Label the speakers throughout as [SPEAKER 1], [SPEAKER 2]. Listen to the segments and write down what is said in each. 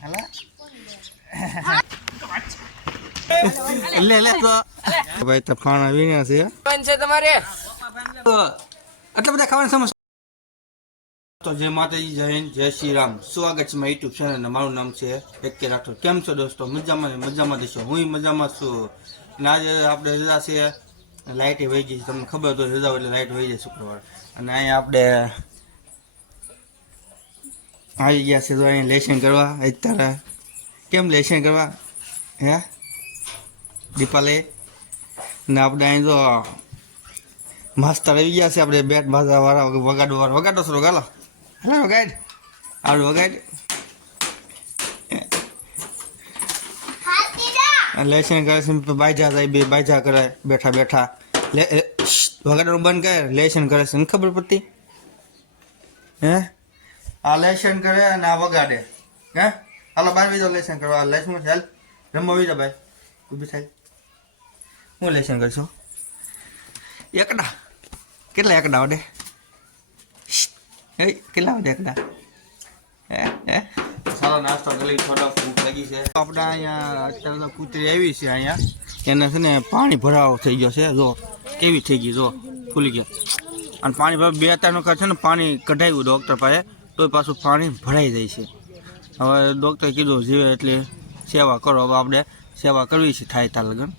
[SPEAKER 1] હાલા લે ભાઈ, તો ફાણા વીણ્યા છે.
[SPEAKER 2] પણ છે
[SPEAKER 1] બધા ખાવાના તો જય માતાજી, જય જય શ્રી રામ. સ્વાગત છે મારા મારું નામ છે એક કે રાઠોડ. કેમ છો દોસ્તો? મજામાં મજામાં દેશો હું મજામાં છું. અને આજે આપણે રજા છે. લાઇટ વહી ગઈ તમને ખબર તો રજા એટલે લાઇટ વહી જાય શુક્રવાર. અને અહીંયા આપણે આવી ગયા છે તો અહીંયા લેશન કરવા અત્યારે કેમ લેશન કરવા? હે? દીપાલે? ને આપણે અહીં જો માસ્તર આવી ગયા છે આપણે બેટ બાજા વાળા વગાડો વાળા. વગાડો સરો ગાલો હાલો, વગાડ. આવડું વગાડ. લેશન કરે છે બાજા જાય, બે બાજા કરે, બેઠા બેઠા. વગાડવાનું બંધ કરે. લેશન કરે છે ખબર પડતી? હે? આ લેસન કરે અને આ વગાડે. હે? હાલો બાર બીજો લેસન કરવા લેસન ચાલ. રમવા બીજો ભાઈ ઊભી થાય. હું લેસન કરશું? એકડા. કેટલા એકડા વડે? એ કેટલા વડે એકડા? હે હે? સારો નાસ્તો કરી થોડો ભૂખ લાગી છે. આપણે અહીંયા અત્યારે તો કૂતરી આવી છે અહીંયા. એને છે ને પાણી ભરાવો થઈ ગયો છે. જો કેવી થઈ ગઈ જો. ફૂલી ગયો. અને પાણી ભરા બે ત્રણ વખત છે ને પાણી કઢાવ્યું ડૉક્ટર પાસે. તો પાછું પાણી ભરાઈ જાય છે. હવે ડૉક્ટરે કીધું જીવે એટલે સેવા કરો. હવે આપણે સેવા કરવી છે થાય તાર લગન.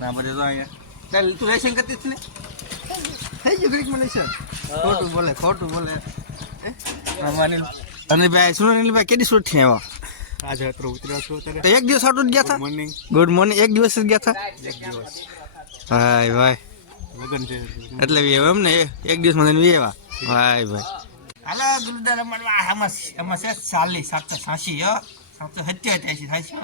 [SPEAKER 1] ના બધે તો અહીંયા તું લેશન કરતી હતી ને? થઈ ગયું ગ્રીકમાં લેશન? ખોટું બોલે ખોટું બોલે. માની. અને ભાઈ સુનો ભાઈ કેટલી સુરતથી આવ્યા?
[SPEAKER 3] આજે અત્યારે ઉતર્યા છો
[SPEAKER 1] તો એક દિવસ આટલું જ ગયા હતા
[SPEAKER 3] મોર્નિંગ
[SPEAKER 1] ગુડ મોર્નિંગ એક દિવસ જ ગયા હતા
[SPEAKER 3] એક દિવસ.
[SPEAKER 1] ભાઈ ભાઈ.
[SPEAKER 3] લગન છે.
[SPEAKER 1] એટલે એમ ને? એક દિવસ મને એવા ભાઈ ભાઈ. આમાં આમાં છે ચાલીસ સાતસો સાસી હો સાતસો સત્યાસી સાસી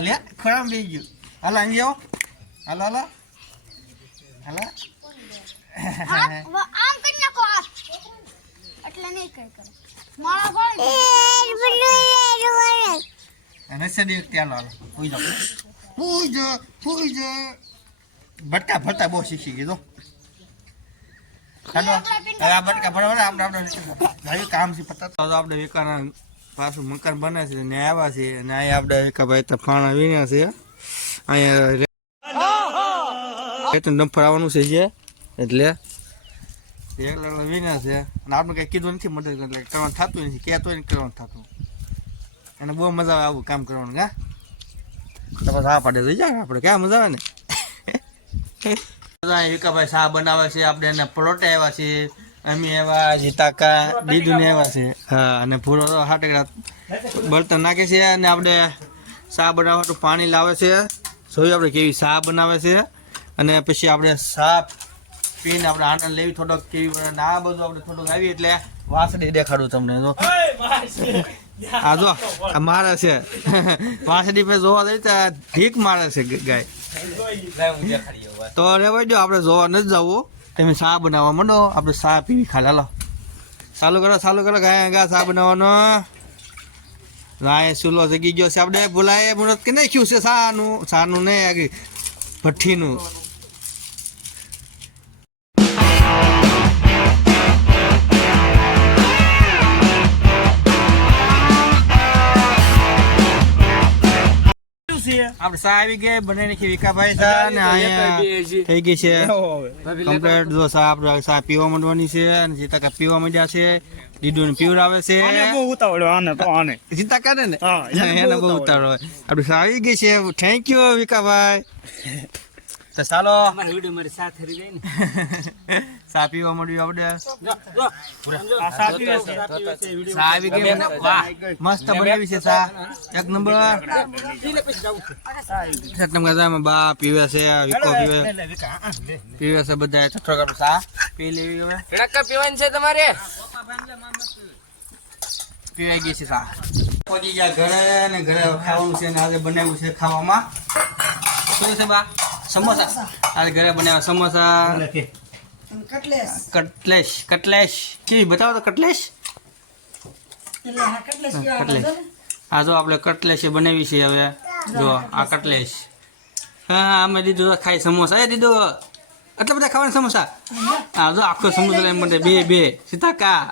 [SPEAKER 1] લે ખરાબ થઈ ગયું હાલો અહીં હાલો. હાલો હાલો
[SPEAKER 4] આમ કરી નાખો એટલે નહીં કઈ કરો મારા
[SPEAKER 1] સદી વખતે હાલો હાલો હોઈ જાઓ. હોઈ જા હોઈ જા. ભટકા ભરતા બહુ શીખી ગયો ચાલો આ ભટકા ભરવા આપણે આપણે કામ છે પતા તો આપણે વિકાના પાછું મકાન બને છે ને આવ્યા છે અને અહીંયા આપણે વિકાભાઈ તો ફાણા વીણ્યા છે. અહીંયા રેતું ડમ્ફર આવવાનું છે જે એટલે એક વીણ્યા છે. અને આપણે કઈ કીધું નથી મદદ એટલે કરવાનું થતું નથી કહેતો નથી કરવાનું થતું. અને બહુ મજા આવે આવું કામ કરવાનું, હા? તપાસ હા પાડે થઈ જાય આપણે ક્યાં મજા આવે ને? બધા વિકાભાઈ શાહ બનાવે છે, આપણે એને પલોટે આવ્યા છે, અમે એવા, જીતાકા દીદું ને આવ્યા છે. હા, અને પૂરો હાટકડા બળતણ નાખે છે અને આપણે શાહ બનાવવા તો પાણી લાવે છે. જોયું આપણે કેવી શાહ બનાવે છે. અને પછી આપણે શાહ પીને આપણે આનંદ લેવી થોડોક કેવી આ બધું આપણે થોડુંક આવી એટલે વાસડી દેખાડું તમને આ જો આ મારે છે. વાસળી પે જોવા જઈએ ત્યાં ઢીક મારે છે ગાય. તો રેવાય દો આપણે જોવા નથી જવું. તમે શા બનાવવા માંડો? આપણે શા પીવી ખાલી હાલો. ચાલુ કરો ચાલુ કરો ગાય ગા શા બનાવવાનો? રાય સુલો જગી ગયો છે આપણે. બોલાય મુહૂર્ત કે નાખ્યું છે? શાનું શાનું નહીં આગળ ભઠ્ઠીનું. આપણે શા આવી ગયા બને વિકાભાઈ ને અહીંયા થઈ ગઈ છે. કમ્પ્લેટ જો આપણે શા પીવા માંડવાની છે અને જીતાકા પીવા માંડ્યા છે. દીદુ ને પીવડાવે છે.
[SPEAKER 3] બહુ ઉતાવળ આને તો આને.
[SPEAKER 1] જીતા કરે ને?
[SPEAKER 3] હા, એને બહુ ઉતાવળ.
[SPEAKER 1] આપણે આવી ગઈ છે. Thank you Vikabhai. તો ચાલો. માંડ્યું આપણે
[SPEAKER 3] આ સાચી છે
[SPEAKER 1] શા આવી મળ્યું વાહ મસ્ત બનાવી છે શા એક નંબર. એક ગજામાં બા પીવે છે વિકો પીવે. પીવે છે બધા છઠ્ઠો કરો શા પી લેવી હવે.
[SPEAKER 2] ધડકા પીવાની છે તમારે?
[SPEAKER 1] પીવાઈ ગઈ છે શા પહોંચી ગયા ઘરે ને ઘરે ખાવાનું છે ને આજે બનાવ્યું છે ખાવામાં. શું છે બા? સમોસા. આજે ઘરે બનાવ્યા સમોસા. કટલેશ. કટલેશ કેવી બતાવો તો કટલેશ. કટલેશ આ જો આપણે કટલેશ બનાવી છે હવે. જો આ કટલેશ. હા અમે દીધું તો ખાઈ સમોસા. એ દીધું. આટલા બધા ખાવાના સમોસા? હા. જો આખો સમોસા લઈને બે બે. સીતાકા.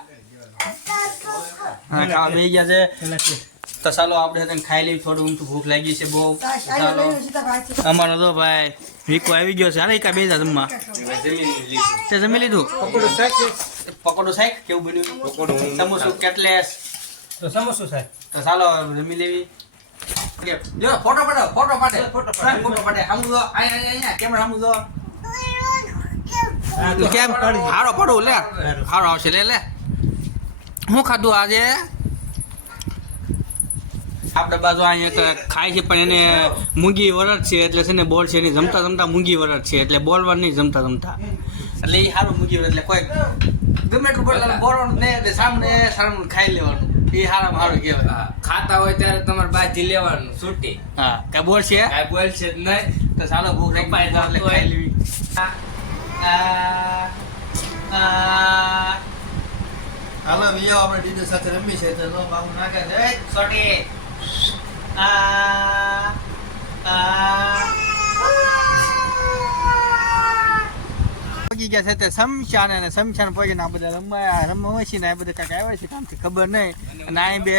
[SPEAKER 1] હા ખાવા બે ગયા છે. તો ચાલો આપણે તને ખાઈ લઈએ થોડું ઊંચું ભૂખ લાગી છે બહુ. ચાલો અમારો તો ભાઈ વીકો આવી ગયો છે. અરે કા બે જમવા? તે જમી લીધું? પકોડો સાહેબ કેવું બન્યું? સમોસું કેટલેસ.
[SPEAKER 3] તો સમોસું સાહેબ
[SPEAKER 1] તો ચાલો જમી લેવી. જો ફોટો પાડો ફોટો પાડે. ફોટો ફોટો પાડે. સામુ જો આય આય આય કેમેરા સામુ જો. તું કેમ હારો પડું? લે. હારો આવશે લે લે. હું ખાધું આજે? આપણે બાજુ અહીંયા ખાય છે પણ એને મૂંગી વરસ છે એટલે છે ને બોલ છે એની જમતા જમતા મૂંગી વરસ છે એટલે બોલવા નહીં જમતા જમતા. એટલે એ સારું મૂંગી વરસ એટલે કોઈ ગમે એટલું બોલે બોલવાનું નહીં એટલે સામને સારું ખાઈ લેવાનું. એ સારામાં સારું કહેવાય.
[SPEAKER 2] ખાતા હોય ત્યારે તમારે બાજી લેવાનું છૂટી.
[SPEAKER 1] હા કઈ બોલ છે?
[SPEAKER 2] કાંઈ બોલશે જ નહીં.
[SPEAKER 1] તો સારો ભૂખ લાગી
[SPEAKER 2] તો
[SPEAKER 1] એટલે ખાઈ લેવી. આ, આ. હાલો વિયો આપણે ડીજે સાથે રમી છે તો બાબુ નાખે છે. સોટી. આ ગયા છે તે સમશાન અને સમશાન પગી આ બધા રમવા રમવા છે ને આ બધા કાંઈક આવ્યા છે ખબર નહીં. બે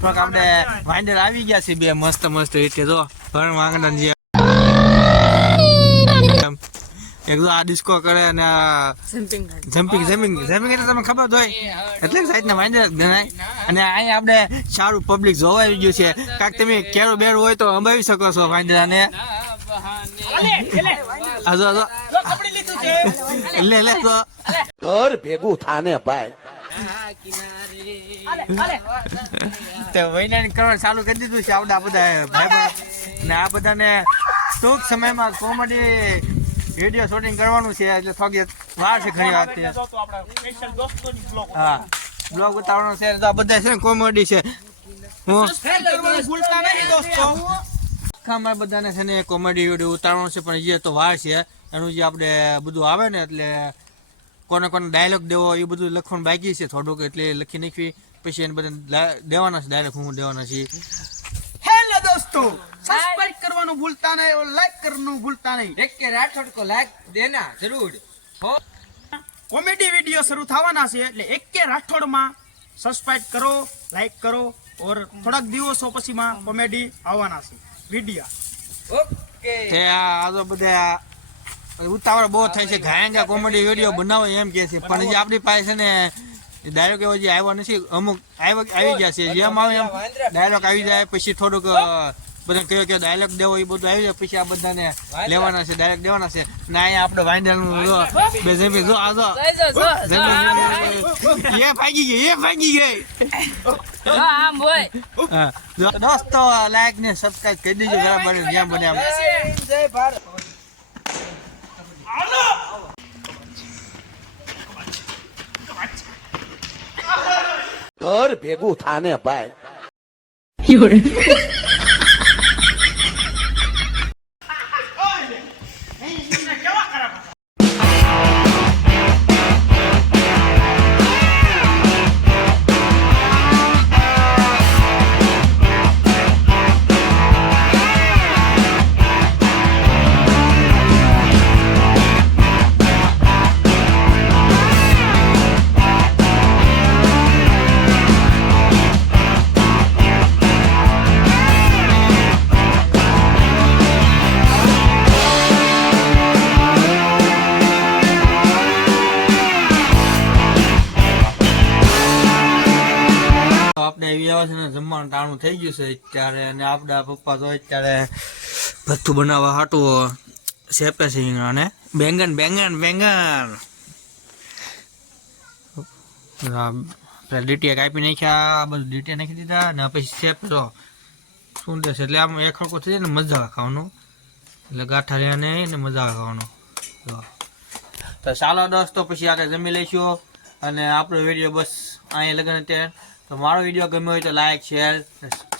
[SPEAKER 1] થોડાક આપણે વાંડર આવી ગયા છે બે મસ્ત મસ્ત રીતે, જો. ભરણ વાંગણ જે એમ. એક તો આ ડિસ્કો કરે અને આ જમ્પિંગ જમ્પિંગ જમ્પિંગ એટલે તમને ખબર જ હોય. એટલે સાઈડના વાંધા ગણાય અને અહીંયા આપણે સારું પબ્લિક જોવા આવી ગયું છે. કાંઈક તમે કેરું બેરું હોય તો અંબાવી શકો છો વાંદરાને આજો આજો લે લે તો.
[SPEAKER 5] ઘર ભેગું થાને ભાઈ.
[SPEAKER 1] તે વૈજ્ઞાનિક કરવાનું ચાલુ કરી દીધું છે આવડા બધા ભાઈ ને આ બધાને ટૂંક સમયમાં કોમેડી વીડિયો શૂટિંગ કરવાનું છે એટલે થોડી વાર છે ઘણી વાત હા બ્લોગ ઉતારવાનો છે તો આ બધા છે ને કોમેડી છે. હું?
[SPEAKER 3] ભૂલતા નહીં દોસ્તો
[SPEAKER 1] આખા અમારે બધાને છે ને કોમેડી વીડિયો ઉતારવાનો છે પણ જે તો વાર છે. એનું જે આપણે બધું આવે ને એટલે કોને કોને ડાયલોગ દેવો એ બધું લખવાનું બાકી છે થોડુંક એટલે લખી નાખવી. પછી એને બધા દેવાના છે ડાયલોગ હું દેવાના છીએ.
[SPEAKER 3] હેલો દોસ્તો કરવાનું ભૂલતા નહીં और લાઈક કરવાનું ભૂલતા નહીં
[SPEAKER 2] देख के राठौड़ को लाइक देना जरूर हो
[SPEAKER 3] કોમેડી વિડીયો શરૂ થવાના છે એટલે એક કે રાઠોડમાં સબસ્ક્રાઇબ કરો લાઈક કરો ઓર થોડાક દિવસો પછીમાં કોમેડી આવવાના છે વિડીયો
[SPEAKER 2] ओके
[SPEAKER 1] તે આ આ તો બધા ઉતાવળ બહુ થાય છે ઘાયંગા કોમેડી વિડીયો બનાવો એમ કે છે પણ જે આપણી પાસે છે ને ડાયલોગ એવો જે આવ્યો નથી અમુક આવ્યા આવી ગયા છે જેમ આવે એમ ડાયલોગ આવી જાય પછી થોડુંક બધા કયો કયો ડાયલોગ દેવો એ બધું આવી જાય પછી આ બધાને લેવાના છે ડાયરેક્ટ દેવાના છે ને અહીંયા આપણે નું જો બે જેમી જો આ જો એ ભાગી ગઈ એ ભાગી ગઈ
[SPEAKER 2] આમ હોય
[SPEAKER 1] હા જો દોસ્તો લાઈક ને સબસ્ક્રાઇબ કરી દેજો બરાબર જેમ બને
[SPEAKER 2] જય ભારત
[SPEAKER 5] ઘર ભેગું થાને ભાઈ
[SPEAKER 1] જમવાનું ટાણું થઈ ગયું છે અત્યારે અને આપણા પપ્પા તો અત્યારે ભથ્થું બનાવવા હાટું શેપે છે અને બેંગન બેંગન બેંગન. ડીટીએ કાપી નાખ્યા બધું ડીટીએ નાખી દીધા ને પછી શેપ તો શું દેશે એટલે આમ એક હળકો થઈ જાય ને મજા આવે ખાવાનું. એટલે ગાંઠા રહ્યા ને મજા આવે ખાવાનું. તો તો ચાલો દોસ્તો, પછી આગળ જમી લઈશું. અને આપણો વીડિયો બસ અહીંયા લગન અત્યારે. તો મારો વીડિયો ગમ્યો હોય તો લાઈક શેર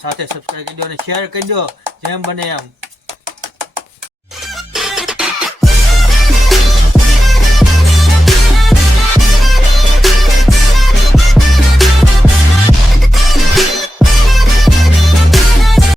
[SPEAKER 1] સાથે સબસ્ક્રાઈબ કરી દો અને શેર કરી દો. જેમ બને એમ.